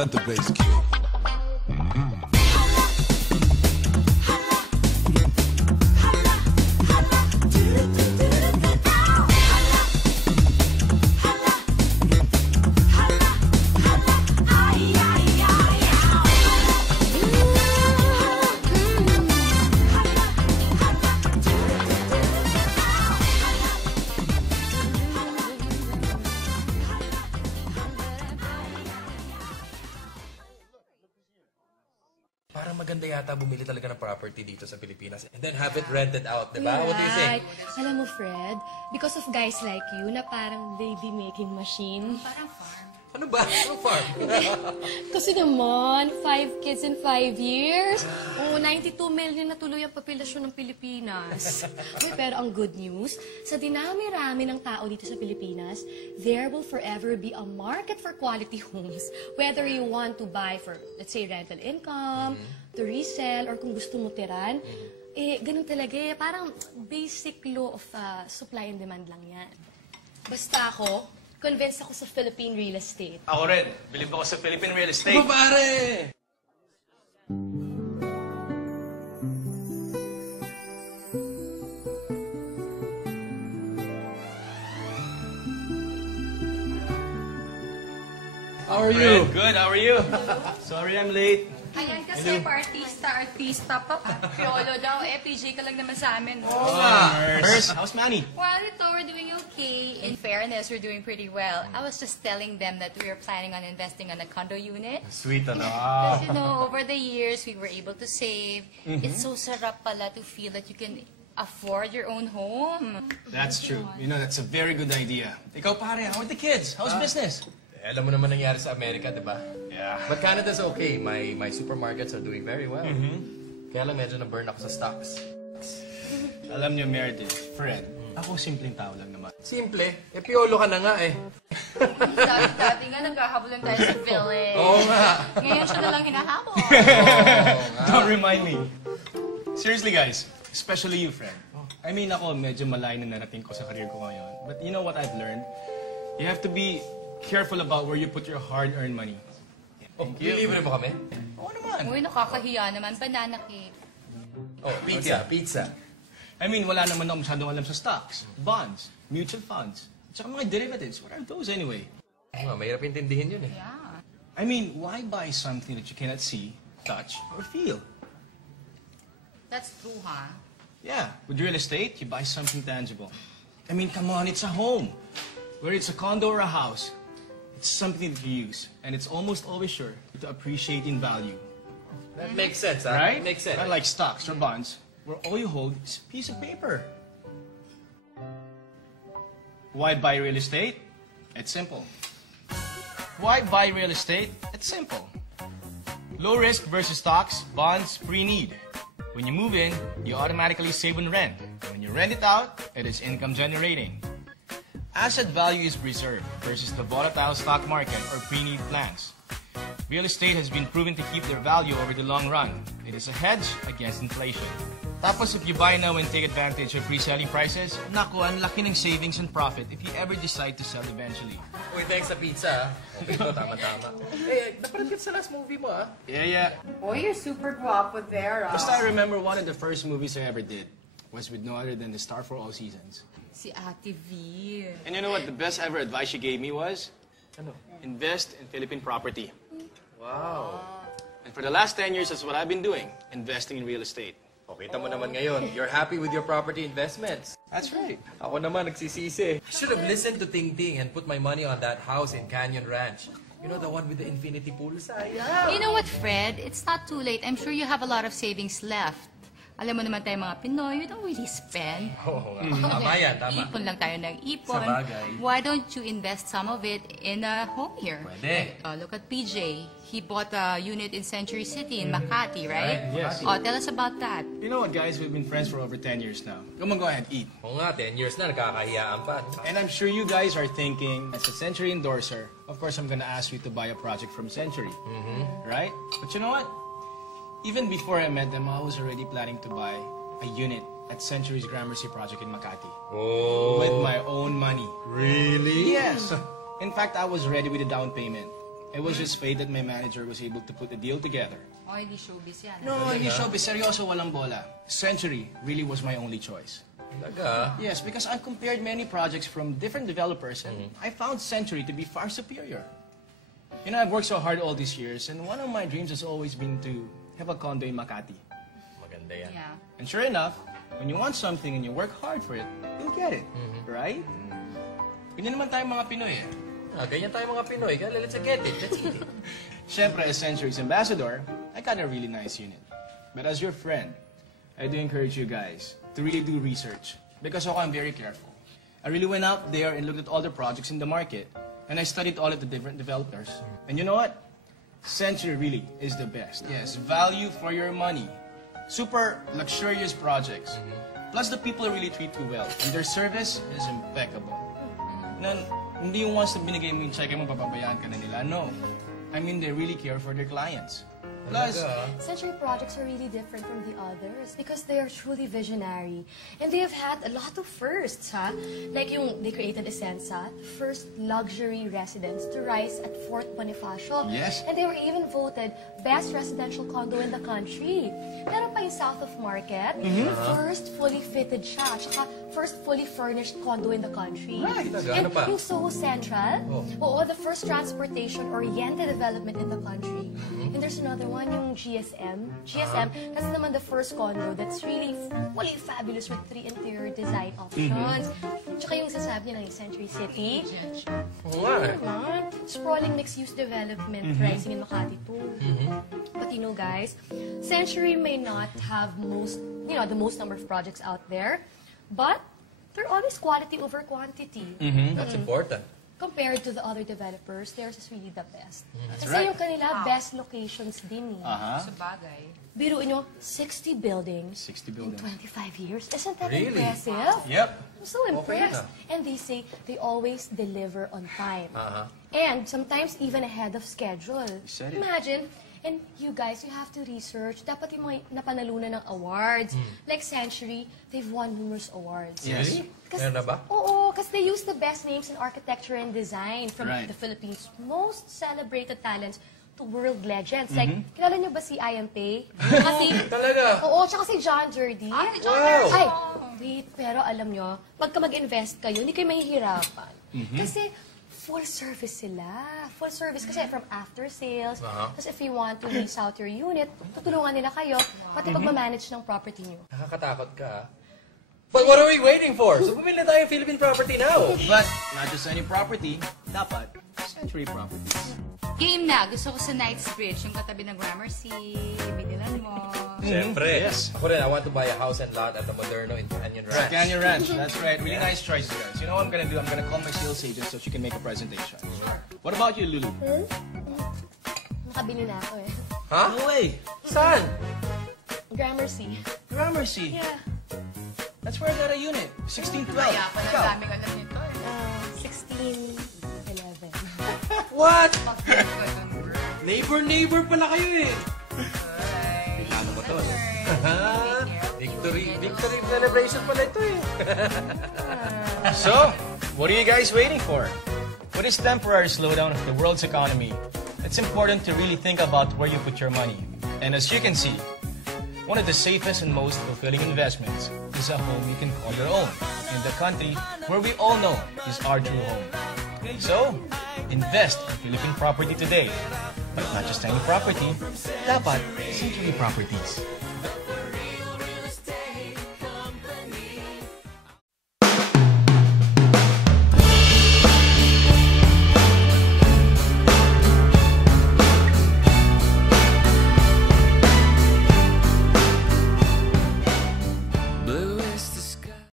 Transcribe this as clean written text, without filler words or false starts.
let the bass kick. Parang maganda yata bumili talaga ng property dito sa Pilipinas and then have it rented out, diba? What do you think? Alam mo, Fred, because of guys like you na parang baby-making machine. Parang farm. Ano ba? Ano farm? Kasi naman, 5 kids in 5 years. 92 million na tuloy ang populasyon ng Pilipinas. Uy, pero ang good news, sa dinami-rami ng tao dito sa Pilipinas, there will forever be a market for quality homes. Whether you want to buy for, let's say, rental income, to resell, or kung gusto mo tiran, ganun talaga eh. Parang basic law of supply and demand lang yan. Basta ako, convinced ako sa Philippine real estate. Ako rin. Believe ako sa Philippine real estate. Ano pare? How are you? Good, how are you? Sorry I'm late. Ayan kasi artista pa. Piolo daw. PJ ka lang naman sa amin. Oo nga. Nurse, how's Manny? Well, ito, we're doing okay. In fairness, we're doing pretty well. I was just telling them that we were planning on investing on a condo unit. Sweet, ano? Because, you know, over the years, we were able to save. It's so sarap pala to feel that you can afford your own home. That's true. You know, that's a very good idea. Ikaw pare, how are the kids? How's business? Alam mo naman nangyari sa Amerika, diba? Yeah. But Canada's okay. My supermarkets are doing very well. Kaya lang medyo na-burn ako sa stocks. Alam niyo, Meredith, Fred, ako simpleng tao lang naman. Simple. Piolo ka na nga eh. Dati nga, nagkahabulan tayo sa village. Oo nga. Ngayon siya na lang hinahabol. Don't remind me. Seriously, guys, especially you, Fred. I mean, ako, medyo malayo na narating ko sa career ko ngayon. But you know what I've learned? You have to be careful about where you put your hard-earned money. Lilibre mo kami? Oo naman. Uy, nakakahiya naman. Banana cake. Oh, pizza. I mean, wala naman ako masyadong alam sa stocks, bonds, mutual funds, at saka mga derivatives. What are those anyway? Mahirap intindihin yun eh. Yeah. I mean, why buy something that you cannot see, touch, or feel? That's true, huh? Yeah, with real estate, you buy something tangible. I mean, come on, it's a home. Whether it's a condo or a house, it's something that you use, and it's almost always sure to appreciate in value. That makes sense, huh? Right? Makes sense. Not like stocks or bonds, where all you hold is a piece of paper. Why buy real estate? It's simple. Why buy real estate? It's simple. Low risk versus stocks, bonds, pre-need. When you move in, you automatically save on rent. When you rent it out, it is income generating. Asset value is preserved versus the volatile stock market or pre-need plans. Real estate has been proven to keep their value over the long run. It is a hedge against inflation. Tapos if you buy now and take advantage of pre-selling prices, naku, ang laki ng savings and profit if you ever decide to sell eventually. Uy, thanks sa pizza. Okay po, tama-tama. Eh, napanood kita sa last movie mo, ah. Yeah. Oh, you're super guapo there, Basta I remember one of the first movies I ever did was with no other than the star for all seasons. Si Ate V. And you know what the best ever advice she gave me was? Invest in Philippine property. Wow. And for the last 10 years, that's what I've been doing, investing in real estate. Okay, tamo naman ngayon. You're happy with your property investments. That's right. Ako naman, nagsisisi. I should have listened to Ting Ting and put my money on that house in Canyon Ranch. You know, the one with the infinity pool? Sayang. You know what, Fred? It's not too late. I'm sure you have a lot of savings left. Alam mo naman tayo mga Pinoy, we don't really spend. Oo nga. Tama yan, tama. Ipon lang tayo ng ipon. Sa bagay. Why don't you invest some of it in a home here? Pwede. Look at PJ. He bought a unit in Century City in Makati, right? Yes. Tell us about that. You know what, guys? We've been friends for over 10 years now. Come on, go ahead, eat. Oo nga, 10 years na, nakakahiyaan pa. And I'm sure you guys are thinking, as a Century endorser, of course I'm gonna ask you to buy a project from Century. Right? But you know what? Even before I met them, I was already planning to buy a unit at Century's Gramercy project in Makati. Oh. With my own money. Really? Yes. In fact, I was ready with a down payment. It was just fate that my manager was able to put a deal together. Oh, hindi showbiz yan. No, hindi showbiz. Seryoso, walang bola. Century really was my only choice. Talaga? Yes, because I've compared many projects from different developers and I found Century to be far superior. You know, I've worked so hard all these years and one of my dreams has always been to have a condo in Makati. Maganda yan. Yeah. And sure enough, when you want something and you work hard for it, you'll get it. Right? Ganyan naman tayo mga Pinoy eh. Ganyan tayo mga Pinoy. Kaya let's get it. Let's eat it. Siyempre, as Century's ambassador, I got a really nice unit. But as your friend, I do encourage you guys to really do research. Because ako, I'm very careful. I really went out there and looked at all the projects in the market. And I studied all of the different developers. And you know what? Century really is the best. Yes, value for your money. Super luxurious projects. Plus, the people really treat you well. And their service is impeccable. Hindi yung once na binigay mo yung check mo, papabayaan ka na nila. No. I mean, they really care for their clients. Plus, Century projects are really different from the others because they are truly visionary. And they have had a lot of firsts, ha? Like they created Essenza, first luxury residence to rise at Fort Bonifacio. Yes. And they were even voted best residential condo in the country. Meron pa yung South of Market, first fully fitted siya, tsaka first fully furnished condo in the country. Right. And Ano pa? yung Soho Central, oo, the first transportation-oriented development in the country. And there's another one, yung GSM. GSM, that's naman the first condo that's really fully fabulous with 3 interior design options. Tsaka yung sasabi niya ng Century City. Oo nga eh. Naman, sprawling mixed-use development rising in Makati too. But you know, guys, Century may not have the most number of projects out there, but they're always quality over quantity. That's important. Compared to the other developers, theirs is really the best. Kasi right. yung kanila, best locations din eh. Sa bagay. Biruin nyo, 60 buildings 60 in buildings. 25 years. Isn't that Really? impressive? Yep. I'm so impressed. And they say they always deliver on time. And sometimes even ahead of schedule. said it. Imagine, and you guys, you have to research. Dapat yung mga napanalunan ng awards. Like Century, they've won numerous awards. Yes. Really? Meron na ba? Oo, because they use the best names in architecture and design from Right. the Philippines' most celebrated talents to world legends. Like, kilala niyo ba si IMP? Kasi, Talaga? oo, tsaka si John Jurdy. Wow! Ay, wait, pero alam nyo, pagka mag-invest kayo, hindi kayo mahihirapan. Kasi, full service sila. Full service. Kasi from after sales, tapos if you want to lease out your unit, tutulungan nila kayo, pati pag-manage ng property nyo. Nakakatakot ka. But what are we waiting for? So bumili na tayo ng Philippine property now. But not just any property, dapat Century Properties. Game na. Gusto ko sa Knightsbridge, yung katabi ng Gramercy, binilan mo. Siyempre. Yes. Ako rin, I want to buy a house and lot at the Moderno in Canyon Ranch. Canyon Ranch, that's right. Really nice choices, guys. You know what I'm gonna do? I'm gonna call my sales agent so she can make a presentation. Sure. What about you, Lulu? Nakabili na ako eh. Ha? No way. Saan? Gramercy. Gramercy. Yeah. That's where I got a unit. 1612. Kaya pala Ikaw. daming alam nito. 1611. What? Neighbor pala kayo eh. Ano ko to? Victory celebration pala ito eh. So, what are you guys waiting for? With this temporary slowdown of the world's economy, it's important to really think about where you put your money. And as you can see, one of the safest and most fulfilling investments is a home you can call your own in the country where we all know is our true home. So, invest in Philippine property today. But not just any property, dapat Century Properties.